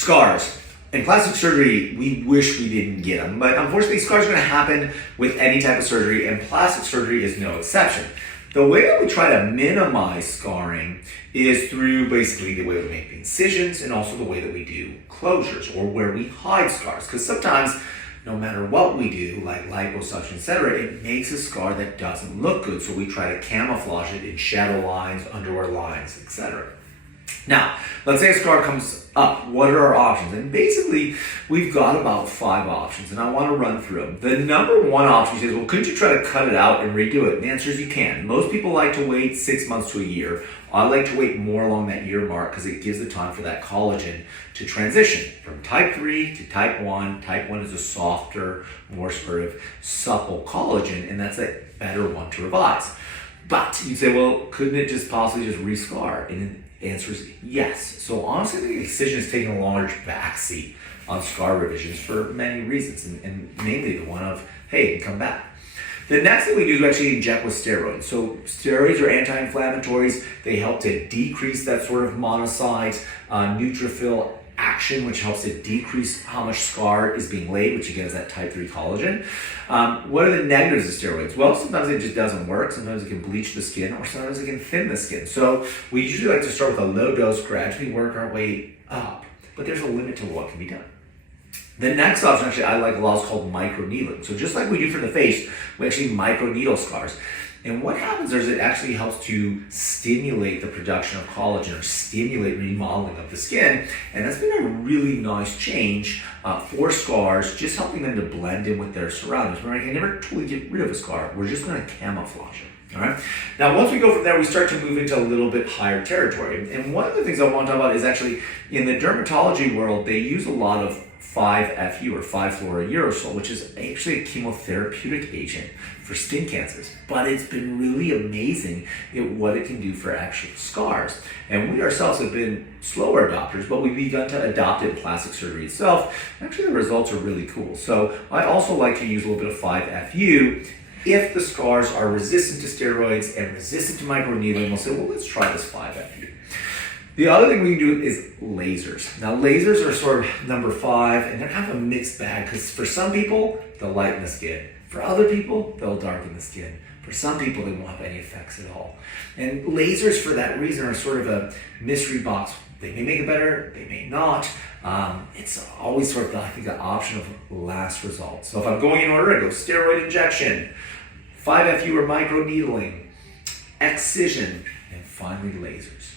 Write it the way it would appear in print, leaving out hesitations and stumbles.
Scars. In plastic surgery, we wish we didn't get them, but unfortunately scars are going to happen with any type of surgery, and plastic surgery is no exception. The way that we try to minimize scarring is through basically the way we make the incisions and also the way that we do closures, or where we hide scars, because sometimes no matter what we do, like liposuction, etc., it makes a scar that doesn't look good, so we try to camouflage it in shadow lines, underwear lines, etc. Now, let's say a scar comes up. What are our options? And basically, we've got about 5 options, and I want to run through them. The number one option is, well, couldn't you try to cut it out and redo it? And the answer is you can. Most people like to wait 6 months to a year. I like to wait more along that year mark because it gives the time for that collagen to transition from type 3 to type 1. Type 1 is a softer, more sort of supple collagen, and that's a better one to revise. But you say, well, couldn't it just possibly just rescar? And the answer is yes. So honestly, I think Excision is taking a large backseat on scar revisions for many reasons, and mainly the one of, hey, it can come back. The next thing we do is we actually inject with steroids. So steroids are anti-inflammatories. They help to decrease that sort of monocyte neutrophil action, which helps to decrease how much scar is being laid, which again is that type 3 collagen. What are the negatives of steroids? Well, sometimes it just doesn't work. Sometimes it can bleach the skin, or sometimes it can thin the skin. So we usually like to start with a low dose, gradually work our way up, but there's a limit to what can be done. The next option actually I like a lot is called microneedling. So just like we do for the face, we actually microneedle scars. And what happens is it actually helps to stimulate the production of collagen, or stimulate remodeling of the skin. And that's been a really nice change for scars, just helping them to blend in with their surroundings. Remember, I can never totally get rid of a scar. We're just going to camouflage it. All right. Now, once we go from there, we start to move into a little bit higher territory. And one of the things I want to talk about is actually in the dermatology world, they use a lot of 5-FU or 5-fluorouracil, which is actually a chemotherapeutic agent for skin cancers. But it's been really amazing at what it can do for actual scars. And we ourselves have been slower adopters, but we've begun to adopt it in plastic surgery itself. Actually, the results are really cool. So I also like to use a little bit of 5-FU. If the scars are resistant to steroids and resistant to microneedling, we'll say, well, let's try this 5-FU. The other thing we can do is lasers. Now, lasers are sort of number 5, and they're kind of a mixed bag, because for some people, they'll lighten the skin. For other people, they'll darken the skin. For some people, they won't have any effects at all. And lasers, for that reason, are sort of a mystery box. They may make it better, they may not. It's always sort of, I think, the option of last result. So if I'm going in order, I go steroid injection, 5-FU or microneedling, excision, and finally lasers.